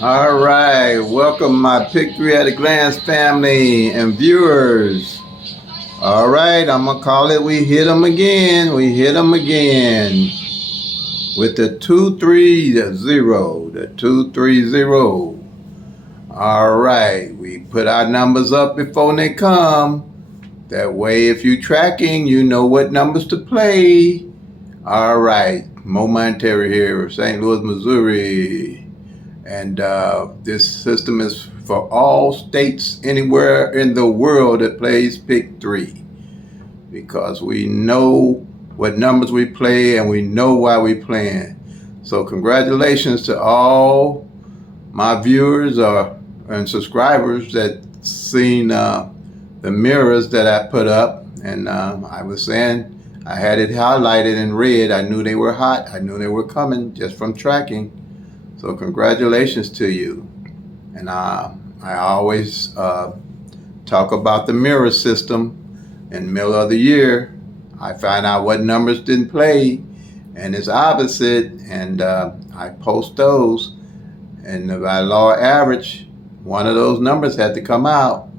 All right, welcome my Pick 3 at a Glance family and viewers. All right, I'm going to call it We Hit 'em Again. We hit 'em again with the 230, the 230. All right, we put our numbers up before they come. That way, if you're tracking, you know what numbers to play. All right, Mo Monterey here, St. Louis, Missouri. And this system is for all states anywhere in the world that plays Pick 3, because we know what numbers we play and we know why we playing. So congratulations to all my viewers and subscribers that seen the mirrors that I put up. And I was saying I had it highlighted in red. I knew they were hot. I knew they were coming just from tracking. So congratulations to you. And I always talk about the mirror system. In the middle of the year, I find out what numbers didn't play, and it's opposite, and I post those. And by law average, one of those numbers had to come out.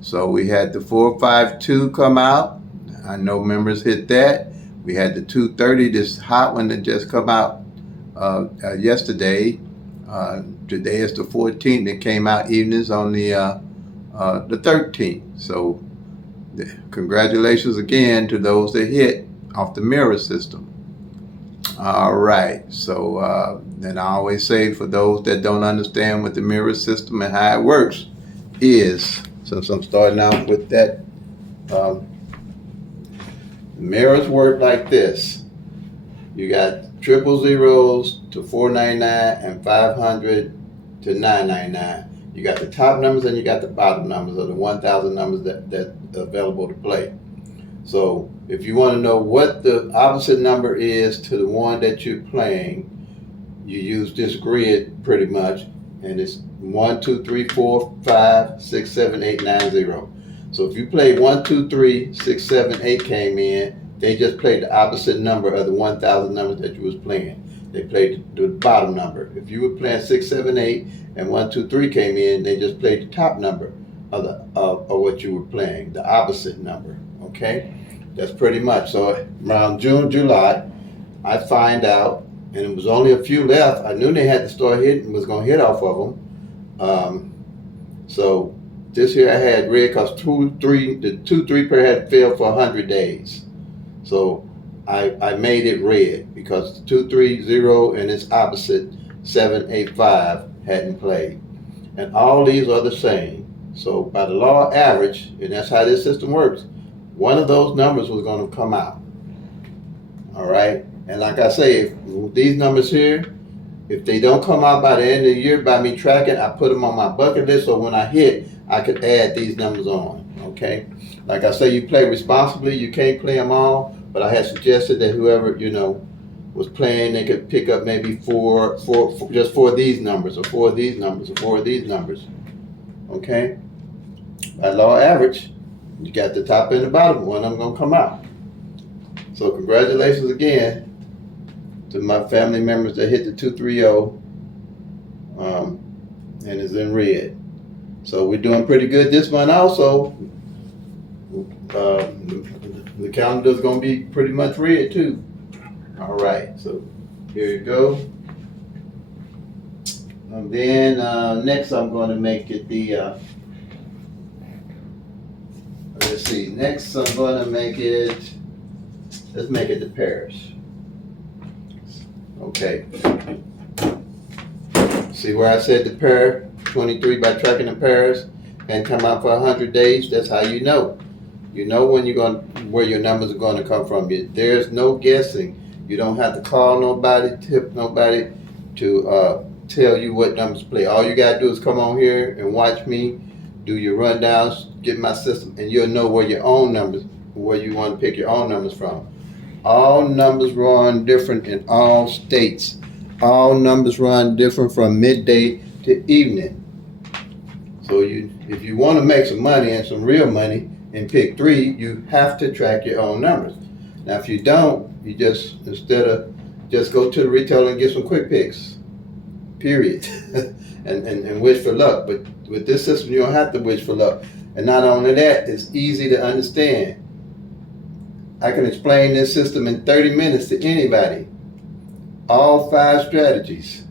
So we had the 452 come out. I know members hit that. We had the 230, this hot one that just come out yesterday. Today is the 14th. It came out evenings on the 13th. So congratulations again to those that hit off the mirror system. All right. So then I always say, for those that don't understand what the mirror system and how it works is, since I'm starting out with that, mirrors work like this. You got triple zeros to 499 and 500 to 999. You got the top numbers and you got the bottom numbers, or the 1,000 numbers that are available to play. So if you want to know what the opposite number is to the one that you're playing, you use this grid pretty much, and it's 1, 2, 3, 4, 5, 6, 7, 8, 9, 0. So if you play 1, 2, 3, 6, 7, 8 came in, they just played the opposite number of the 1,000 numbers that you was playing. They played the bottom number. If you were playing 6, 7, 8, and 1, 2, 3 came in, they just played the top number of what you were playing, the opposite number. Okay, that's pretty much. So around June, July, I find out, and it was only a few left. I knew they had to start hitting, was going to hit off of them. So this year I had red because the 2-3 pair had failed for 100 days. So I made it red because 230 and its opposite 785 hadn't played, and all these are the same. So by the law of average, and that's how this system works, one of those numbers was going to come out. All right, and like I say, if these numbers here, if they don't come out by the end of the year by me tracking, I put them on my bucket list, so when I hit, I could add these numbers on. Okay, like I say, you play responsibly. You can't play them all, but I had suggested that whoever was playing, they could pick up maybe four just four of these numbers, or four of these numbers, or four of these numbers. Okay, by law average, you got the top and the bottom. One of them gonna come out. So congratulations again to my family members that hit the 230, and is in red. So we're doing pretty good this month also. The calendar is going to be pretty much red too. All right, so here you go. And then next I'm going to make it the, let's see, next I'm going to make it, let's make it the pairs. Okay. See where I said the pair, 23 by tracking the pairs, and come out for 100 days? That's how you know. You know when where your numbers are going to come from. There's no guessing. You don't have to call nobody, tip nobody to tell you what numbers to play. All you got to do is come on here and watch me do your rundowns, get my system, and you'll know where your own numbers, where you want to pick your own numbers from. All numbers run different in all states. All numbers run different from midday to evening. So if you want to make some money, and some real money, in Pick 3, you have to track your own numbers. Now, if you don't, you just, instead of just go to the retailer and get some quick picks. period, and wish for luck. But with this system, you don't have to wish for luck. And not only that, it's easy to understand. I can explain this system in 30 minutes to anybody. All 5 strategies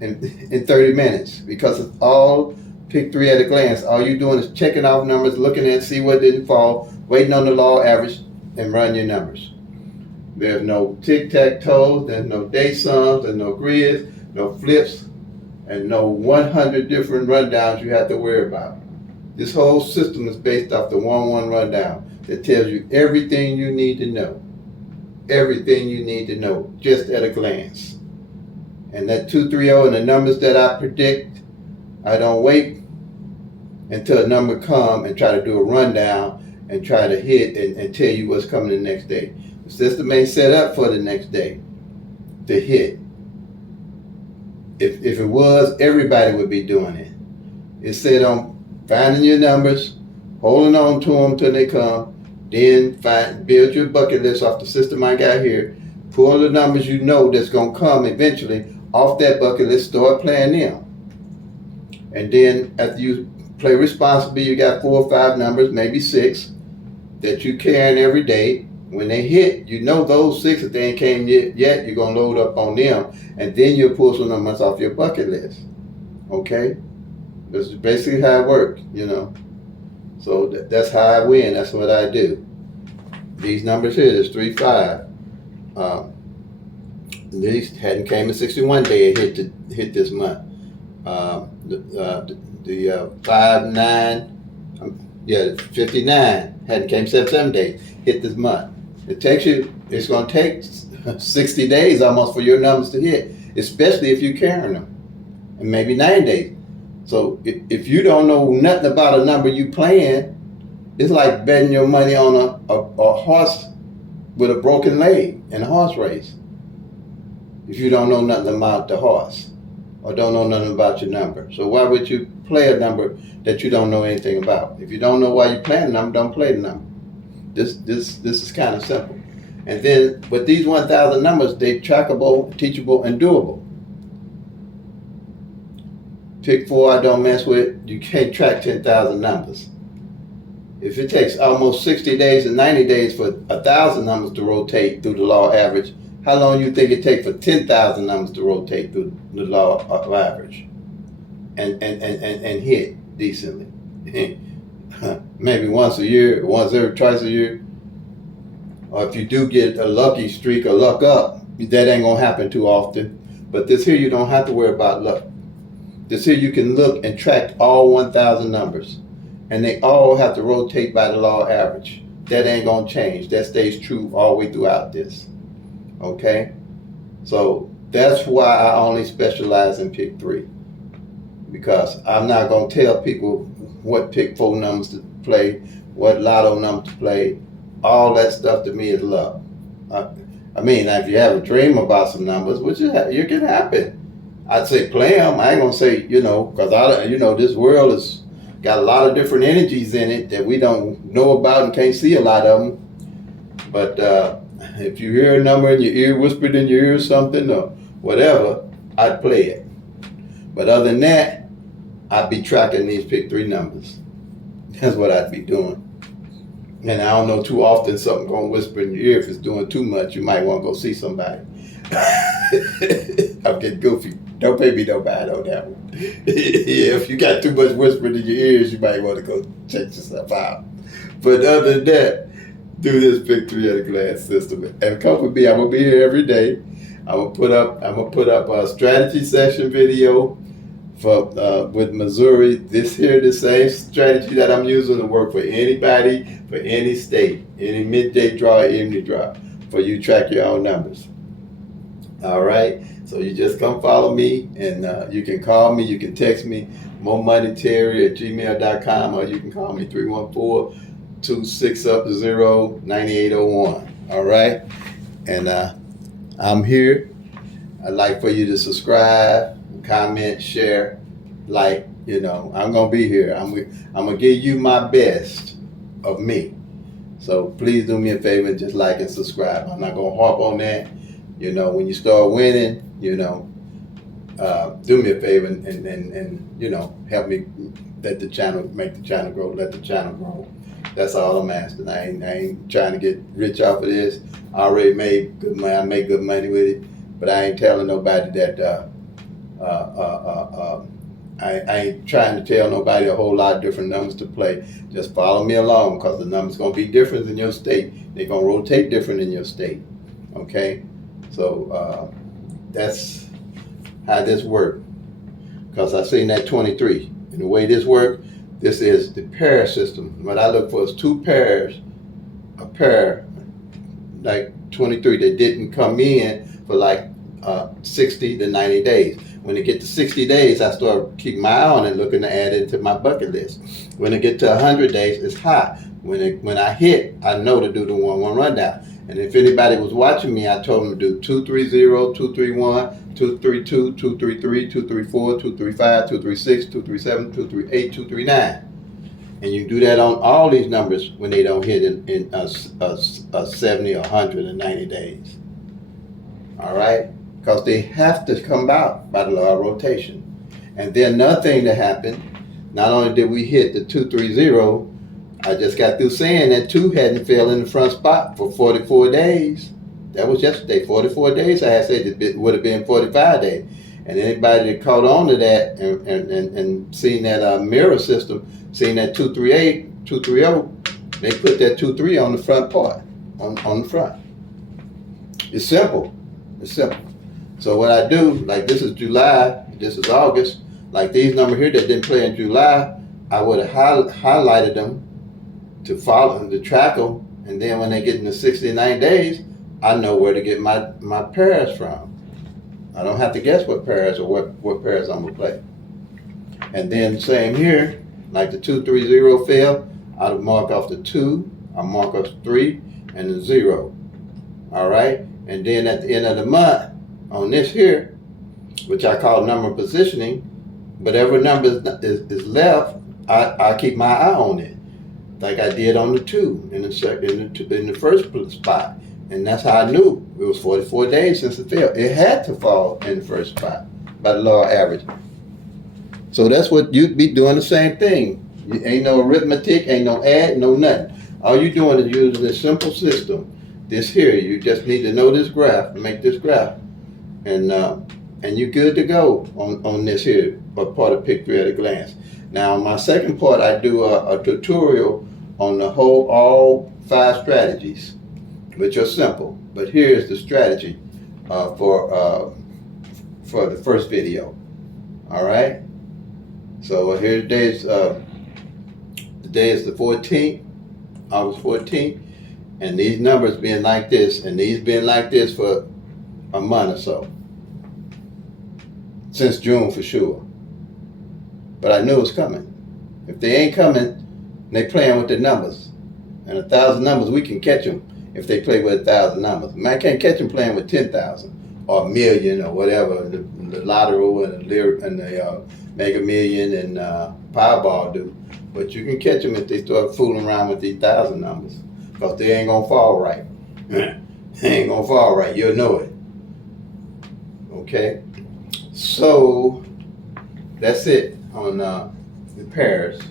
in 30 minutes, because it's all pick 3 at a glance. All you're doing is checking off numbers, looking at, see what didn't fall, waiting on the law average, and run your numbers. There's no tic-tac-toe, there's no day sums, there's no grids, no flips, and no 100 different rundowns you have to worry about. This whole system is based off the 1-1 rundown that tells you everything you need to know. Everything you need to know, just at a glance. And that 230 and the numbers that I predict, I don't wait until a number come and try to do a rundown and try to hit and tell you what's coming the next day. The system ain't set up for the next day to hit. If it was, everybody would be doing it. It's set on finding your numbers, holding on to them till they come, then build your bucket list off the system I got here, pull the numbers you know that's going to come eventually off that bucket list, start playing them. And then after you play responsibly, you got 4 or 5 numbers, maybe 6, that you carrying every day. When they hit, you know those 6, if they ain't came yet, you're going to load up on them, and then you'll pull some numbers off your bucket list. Okay? This is basically how it works, you know. So that's how I win. That's what I do. These numbers here, there's 3, 5. These hadn't came in 61 day. It hit this month. The 5, 9, 59 hadn't came 7 days. Hit this month. It's going to take 60 days almost for your numbers to hit, especially if you're carrying them, and maybe 9 days. So if you don't know nothing about a number you playing, it's like betting your money on a horse with a broken leg in a horse race. If you don't know nothing about the horse or don't know nothing about your number. So why would you play a number that you don't know anything about? If you don't know why you're playing a number, don't play the number. This is kind of simple. And then with these 1,000 numbers, they're trackable, teachable, and doable. Pick 4 I don't mess with. You can't track 10,000 numbers. If it takes almost 60 days and 90 days for 1,000 numbers to rotate through the law average, how long do you think it takes for 10,000 numbers to rotate through the law average and hit decently? Maybe once a year, twice a year. Or if you do get a lucky streak or luck up, that ain't gonna happen too often. But this here, you don't have to worry about luck. This here, you can look and track all 1,000 numbers, and they all have to rotate by the law average. That ain't gonna change. That stays true all the way throughout this. Okay? So that's why I only specialize in pick 3. Because I'm not gonna tell people what pick 4 numbers to play, what lotto number to play. All that stuff to me is luck. I mean, if you have a dream about some numbers, which you can happen, I'd say play them. I ain't gonna say, because this world has got a lot of different energies in it that we don't know about and can't see a lot of them. But if you hear a number in your ear, whispered in your ear or something or whatever, I'd play it. But other than that, I'd be tracking these pick 3 numbers. That's what I'd be doing. And I don't know, too often something going to whisper in your ear. If it's doing too much, you might want to go see somebody. I'm getting goofy. Don't pay me no mind on that one. Yeah, if you got too much whispering in your ears, you might want to go check yourself out. But other than that, do this pick 3 at a glance system. And come with me. I'm going to be here every day. I'm gonna put up a strategy session video for with Missouri. The same strategy that I'm using to work for anybody, for any state, any midday draw, evening draw, for you track your own numbers. All right. So you just come follow me, and you can call me, you can text me, moremoneyterry@gmail.com, or you can call me 314-260-9801. All right. And I'm here. I'd like for you to subscribe, comment, share, like. I'm gonna be here. I'm gonna give you my best of me. So please do me a favor and just like and subscribe. I'm not gonna harp on that. When you start winning, do me a favor and you know, help me let the channel, make the channel grow, let the channel grow. That's all I'm asking. I ain't trying to get rich off of this. I already made good money. I make good money with it, but I ain't telling nobody that. I ain't trying to tell nobody a whole lot of different numbers to play. Just follow me along, because the numbers gonna be different in your state. They're gonna rotate different in your state. Okay, so that's how this works. Because I seen that 23, and the way this works, this is the pair system. What I look for is two pairs, a pair like 23 that didn't come in for like 60 to 90 days. When it get to 60 days, I start keeping my eye on it, looking to add it to my bucket list. When it get to 100 days, it's high. When I hit, I know to do the 1-1 rundown. And if anybody was watching me, I told them to do 230, 231, 232, 233, 234, 235, 236, 237, 238, 239. And you do that on all these numbers when they don't hit in 70 or 190 days. All right? Because they have to come out by the law of rotation. And then another thing that happened, not only did we hit the 230, I just got through saying that 2 hadn't fell in the front spot for 44 days. That was yesterday, 44 days. I had said it would have been 45 days. And anybody that caught on to that and seen that mirror system, seen that 238, 230, they put that 23 on the front part, on the front. It's simple. It's simple. So what I do, like this is July, this is August, like these numbers here that didn't play in July, I would have highlighted them to follow them, to track them, and then when they get into 69 days, I know where to get my pairs from. I don't have to guess what pairs or what pairs I'm gonna play. And then same here, like the 230 fell, I'll mark off the 2, I'll mark off 3, and the 0. All right? And then at the end of the month, on this here, which I call number positioning, whatever number is left, I keep my eye on it, like I did on the 2 in the first spot. And that's how I knew it was 44 days since it fell. It had to fall in the first spot by the law of average. So that's what you'd be doing, the same thing. Ain't no arithmetic, ain't no add, no nothing. All you're doing is using this simple system. This here, you just need to know this graph, make this graph, and you're good to go on this here, a part of Pick 3 at a glance. Now, on my second part, I do a tutorial on the whole, all 5 strategies, which are simple. But here's the strategy for the first video. All right. So here today's the day is the 14th, August 14th, and these numbers being like this, and these being like this for a month or so, since June for sure. But I knew it was coming. If they ain't coming, they playing with the numbers, and 1,000 numbers we can catch them if they play with 1,000 numbers. Man, I can't catch them playing with 10,000 or a million or whatever the lottery and the Mega Million and Powerball do. But you can catch them if they start fooling around with these 1,000 numbers, because they ain't gonna fall right. They ain't gonna fall right. You'll know it. Okay. So that's it on the pairs.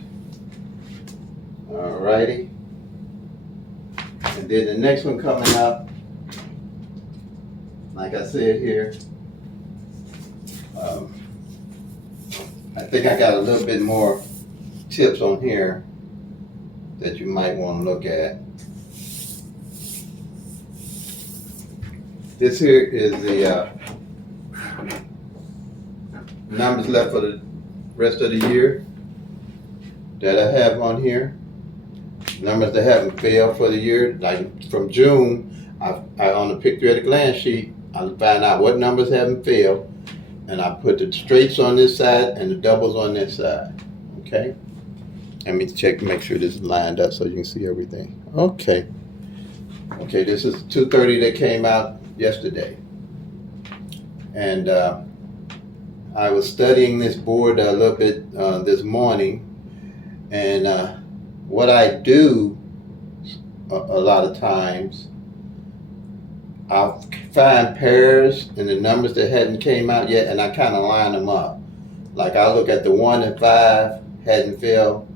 Alrighty. And then the next one coming up, like I said here, I think I got a little bit more tips on here that you might want to look at. This here is the numbers left for the rest of the year that I have on here. Numbers that haven't failed for the year, like from June, I on the Pick 3 at a glance sheet, I find out what numbers haven't failed, and I put the straights on this side and the doubles on this side. Okay. Let me check, make sure this is lined up so you can see everything. Okay. Okay, this is 230 that came out yesterday, and I was studying this board a little bit this morning, and what I do a lot of times I find pairs and the numbers that hadn't came out yet, and I kind of line them up. Like I look at the 1 and 5 hadn't failed,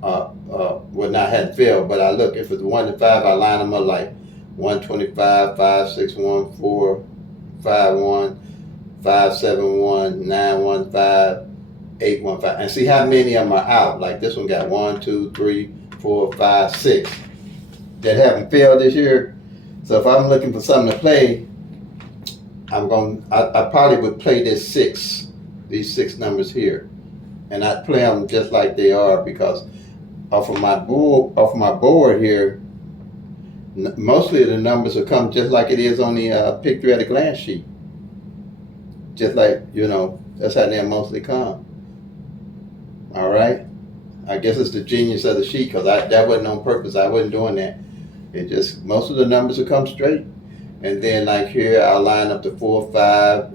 well not hadn't failed, but I look if it's 1 and 5, I line them up like 125, 5, 6, 1, 4, 5, 1, 5, 7, 1, 9, 1, 5, 8, 1, 5, and see how many of them are out. Like this one got 1, 2, 3, 4, 5, 6 that haven't failed this year. So if I'm looking for something to play, I probably would play these 6 numbers here, and I'd play them just like they are, because off of my board here, mostly the numbers will come just like it is on the pick 3 at a glance sheet. Just like, that's how they mostly come. All right. I guess it's the genius of the sheet, because that wasn't on purpose. I wasn't doing that. It just, most of the numbers will come straight. And then like here, I'll line up the 4, 5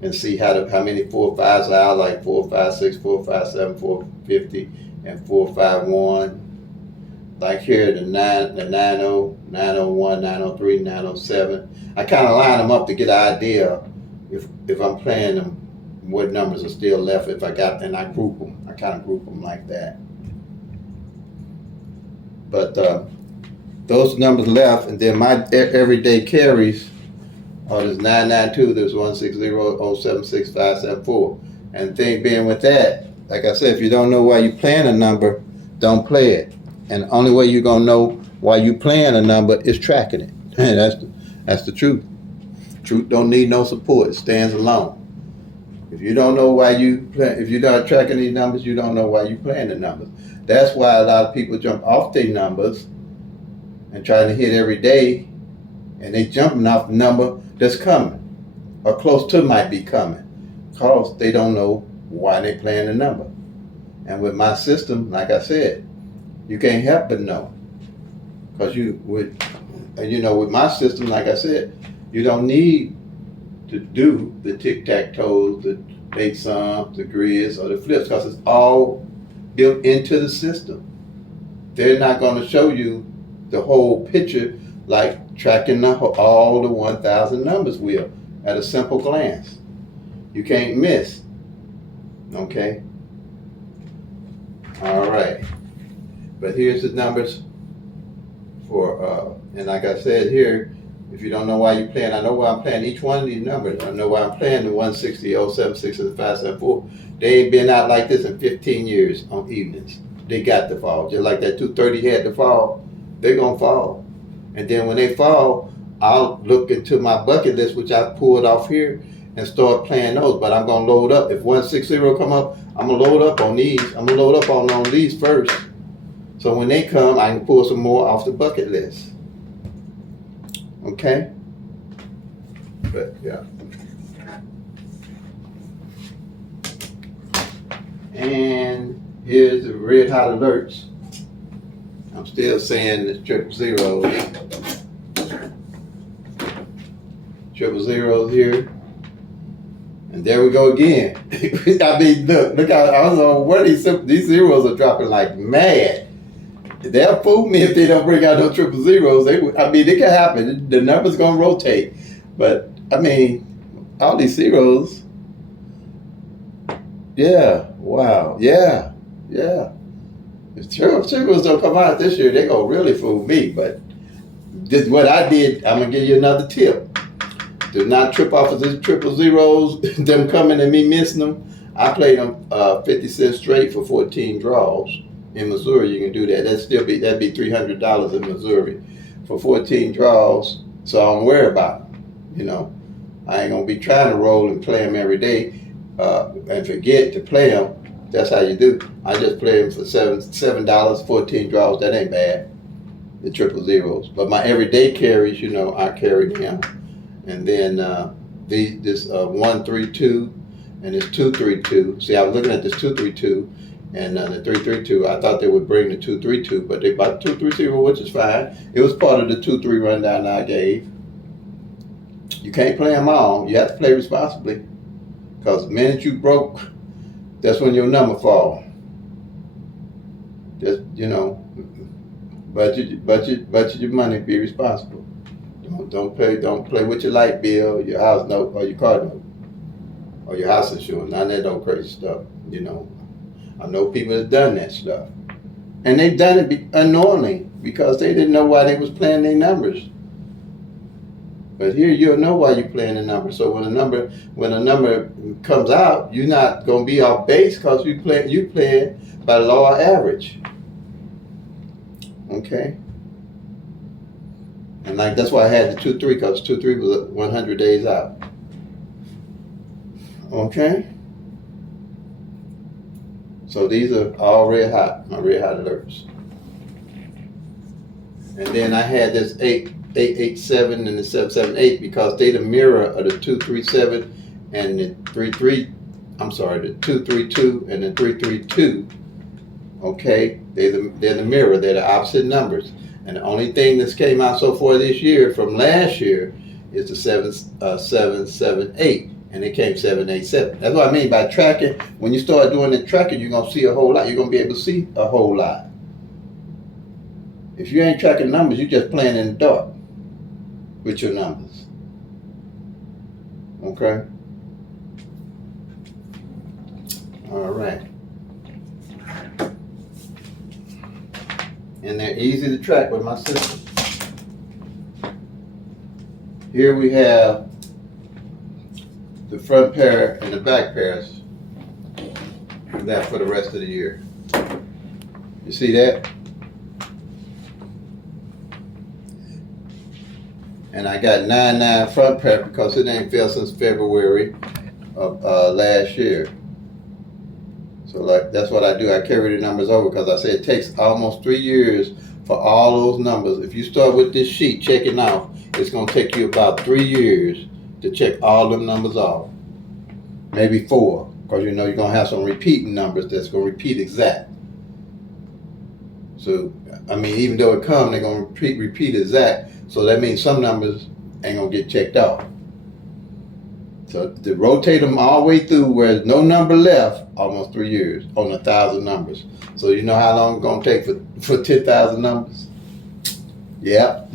and see how many 4, 5s are out, like 4, 5, 6, 4, 5, 7, 4, 50, and 4, 5, 1. Like here, the 90, 901, 903, 907. I kind of line them up to get an idea if I'm playing them, what numbers are still left if I got, and I group them. I kind of group them like that. But those numbers left, and then my everyday carries are this 992, there's 160, 076, 574. And the thing being with that, like I said, if you don't know why you're playing a number, don't play it. And the only way you're gonna know why you're playing a number is tracking it. That's the truth. Truth don't need no support. It stands alone. If you don't know why if you're not tracking these numbers, you don't know why you're playing the numbers. That's why a lot of people jump off their numbers and trying to hit every day, and they jumping off the number that's coming, or close to might be coming, because they don't know why they playing the number. And with my system, like I said, you can't help but know, because with my system, like I said, you don't need to do the tic-tac-toes, the bait sums, the grids, or the flips, because it's all built into the system. They're not going to show you the whole picture like tracking all the 1,000 numbers will at a simple glance. You can't miss. Okay? All right. But here's the numbers for, and like I said here, if you don't know why you're playing, I know why I'm playing each one of these numbers. I know why I'm playing the 160, 076, and the 574. They ain't been out like this in 15 years on evenings. They got to fall. Just like that 230 had to fall, they're going to fall. And then when they fall, I'll look into my bucket list, which I pulled off here, and start playing those. But I'm going to load up. If 160 come up, I'm going to load up on these. I'm going to load up on these first. So when they come, I can pull some more off the bucket list. Okay? But, yeah. And here's the red hot alerts. I'm still saying the triple zeros. Triple zeros here. And there we go again. I mean, look how, I don't know where these zeros are dropping like mad. They'll fool me if they don't bring out no triple zeros. It can happen. The number's going to rotate. But, I mean, all these zeros. Yeah. Wow. Yeah. If zeros don't come out this year, they're going to really fool me. But this what I did. I'm going to give you another tip. Do not trip off of these triple zeros, them coming and me missing them. I played them 50 cents straight for 14 draws. In Missouri, you can do that. That'd be $300 in Missouri for 14 draws. So I don't worry about it. I ain't gonna be trying to roll and play them every day and forget to play them. That's how you do. I just play them for $7, 14 draws. That ain't bad. The triple zeros. But my everyday carries, I carry them. And then this 132 and this 232. See, I was looking at this 232. And the 332, I thought they would bring the 232, but they bought 230, which is fine. It was part of the 2-3 rundown I gave. You can't play them all. You have to play responsibly, because the minute you broke, that's when your number fall. Just budget your money. Be responsible. Don't play with your light bill, your house note, or your car note, or your house insurance. None of that don't crazy stuff. I know people have done that stuff, and they've done it unknowingly because they didn't know why they was playing their numbers. But here you'll know why you're playing the number. So when a number comes out, you're not gonna be off base because you playing by law average. Okay. And that's why I had the 2-3, because 2-3 was 100 days out. Okay. So these are all red hot, my red hot alerts. And then I had this 887 and the 778 because they the mirror of the 237 and the 232 and the 332. Okay, they're the mirror. They're the opposite numbers. And the only thing that's came out so far this year from last year is the 778, and it came 787. That's what I mean by tracking. When you start doing the tracking, you're gonna see a whole lot. You're gonna be able to see a whole lot. If you ain't tracking numbers, you're just playing in the dark with your numbers. Okay. All right. And they're easy to track with my system. Here we have the front pair and the back pairs. That for the rest of the year. You see that? And I got 9-9 front pair because it ain't fell since February of last year. So that's what I do. I carry the numbers over because I say it takes almost 3 years for all those numbers. If you start with this sheet checking off, it's going to take you about 3 years to check all them numbers off. Maybe 4, because you're going to have some repeating numbers that's going to repeat exact. So, I mean, even though it comes, they're going to repeat exact. So that means some numbers ain't going to get checked off. So to rotate them all the way through where there's no number left, almost 3 years on 1,000 numbers. So you know how long it's going to take for 10,000 numbers? Yeah.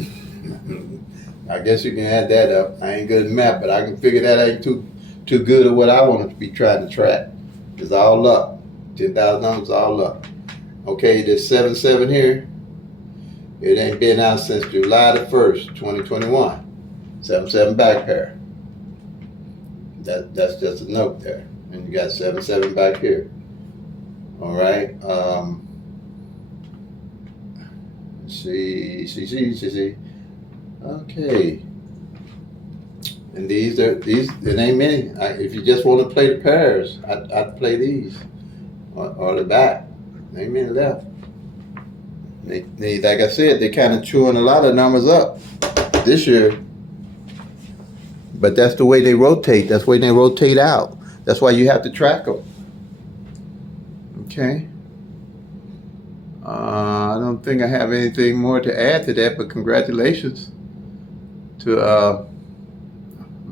I guess you can add that up. I ain't good at math, but I can figure that ain't too good at what I want to be trying to track. It's all up. 10,000 numbers, all up. Okay, this 77 here, it ain't been out since July the 1st, 2021. 77 back pair. That's just a note there. And you got 77 back here. All right. See. Okay. And these, it ain't many. If you just want to play the pairs, I'd play these or the back. There ain't many left. They, like I said, they kind of chewing a lot of numbers up this year. But that's the way they rotate. That's the way they rotate out. That's why you have to track them. Okay. I don't think I have anything more to add to that, but congratulations to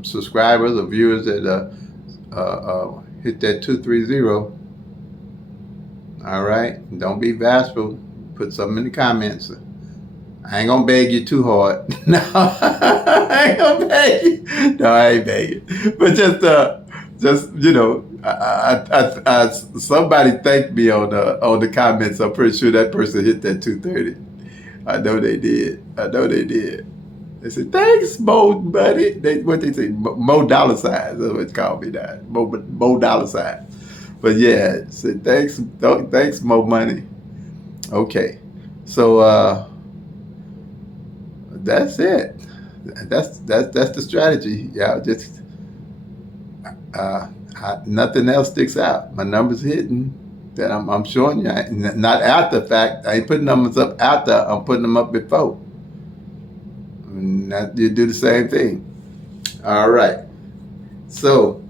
subscribers or viewers that hit that 230. All right. Don't be bashful. Put something in the comments. I ain't gonna beg you too hard. No, I ain't gonna beg you. No, I ain't begging. But just somebody thanked me on the comments. I'm pretty sure that person hit that 230. I know they did. They said, thanks, Mo, buddy. What they say, Mo dollar signs. That's what it's called me now. Mo dollar signs. But yeah, said thanks, Mo money. Okay, so that's it. That's the strategy. Yeah, just nothing else sticks out. My numbers hitting that I'm showing you. Not after the fact. I ain't putting numbers up after. I'm putting them up before. You do the same thing. All right. So,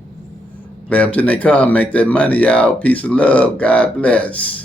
play them till they come. Make that money, y'all. Peace and love. God bless.